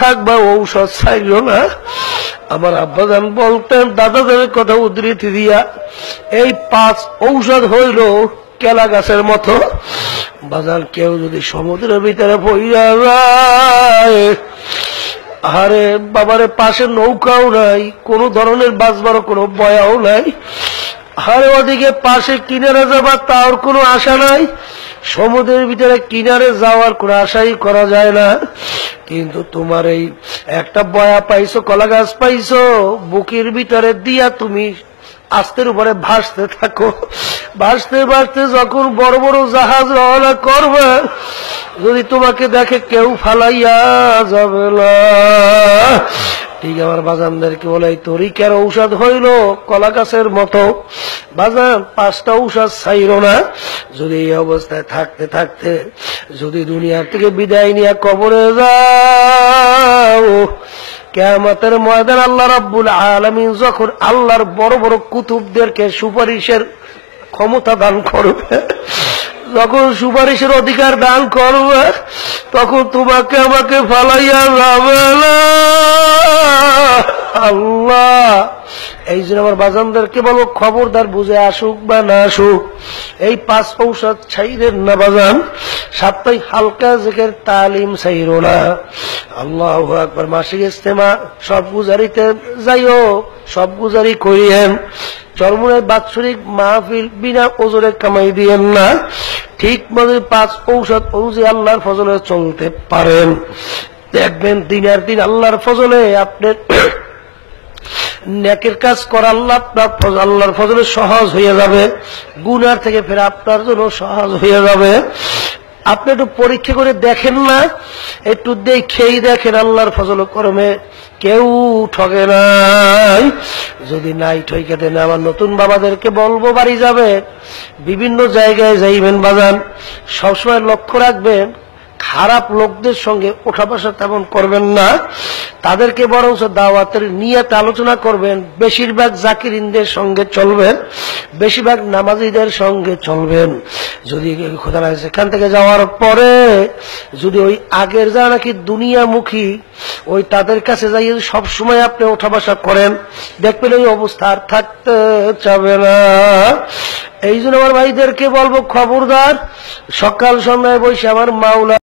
থাকবা, ঔষধ চাইলো না। আমার আব্বাজান বলতেন দাদাদের কথা উদ্ধৃতি দিয়া, এই 5 ঔষধ হইল কেলা গাছের মতো। বাজান কেউ যদি সমুদ্রের ভিতরে পইরা যায়, আরে বাবারে পাশে নৌকাও নাই, কোন ধরনের বাঁচবারও কোনো বয়াও নাই, আরে ওদিকে পাশে কিনারে যাবার তার কোনো আশা নাই, সমুদ্রের ভিতরে কিনারে যাওয়ার কোনো আশাই করা যায় না। কিন্তু তোমার এই একটা বয়া পাইছো, কলা গাছ পাইছো, বুকের ভিতরে দিয়া তুমি আস্তের উপরে ভাসতে থাকো। ভাসতে ভাসতে যখন বড় বড় জাহাজ রওনা করবে, যদি তোমাকে দেখে কেউ ফালাইয়া যাবে না। ঠিক আমার বাজানদেরকে বলে এই তরিকার ঔষধ হইল কলা গাছের মতো। বাজান 5টা ঔষধ চাইরো না। যদি এই অবস্থায় থাকতে থাকতে যদি দুনিয়ার থেকে বিদায় নিয়ে কবরে যাও, কিয়ামতের ময়দান আল্লাহ রাব্বুল আলামিন যখন আল্লাহর বড় বড় কুতুবদেরকে সুপারিশের ক্ষমতা দান করবে, যখন সুপারিশের অধিকার দান করবে, তখন তোমাকে আমাকে ফালাইয়া যাবে না আল্লাহ। এই জন্য আমার বাজানদেরকে বলবো, খবরদার বুঝে আসুক বা না আসুক, এই 5 ঔষধ ছাইরেন না বাজান। সাপ্তাহিক হালকা জিকির তালিম ছাইরো না। আল্লাহু আকবার। মাসিক ইজতেমা সব গুজারিতে যাইও, সব গুজারি করিয়েন। চরমুনের বাৎসরিক মাহফিল বিনা ওজরে কামাই দিয়েন না। ঠিক মতো 5 ঔষধ অনুযায়ী আল্লাহর ফজলে চলতে পারেন, দেখবেন দিনের দিন আল্লাহর ফজলে আপনার নেকের কাজ করা আল্লাহর ফজলে সহজ হয়ে যাবে, গুনার থেকে ফেরা আপনার জন্য সহজ হয়ে যাবে। আপনি একটু পরীক্ষা করে দেখেন না, একটু দেখেই দেখেন আল্লাহর ফজল কর্মে কেউ ঠকে নাই। যদি নাই ঠকে দেন, আমার নতুন বাবাদেরকে বলবো, বাড়ি যাবে বিভিন্ন জায়গায় যাইবেন বাজান, সবসময় লক্ষ্য রাখবেন খারাপ লোকদের সঙ্গে ওঠা বসা তেমন করবেন না, তাদেরকে বরং দাওয়াতের নিয়ত আলোচনা করবেন। বেশিরভাগ জাকিরিনদের সঙ্গে চলবেন, বেশিরভাগ নামাজিদের সঙ্গে চলবেন। যদি খোদা না সেখান থেকে যাওয়ার পরে যদি ওই আগের যারা নাকি দুনিয়ামুখী, ওই তাদের কাছে যাই সবসময় আপনি ওঠা বসা করেন, দেখবেন ওই অবস্থা আর থাকতে চাবে না। এই জন্য আমার ভাইদেরকে বলবো, খবরদার সকাল সন্ধ্যায় বসে আমার মাওলা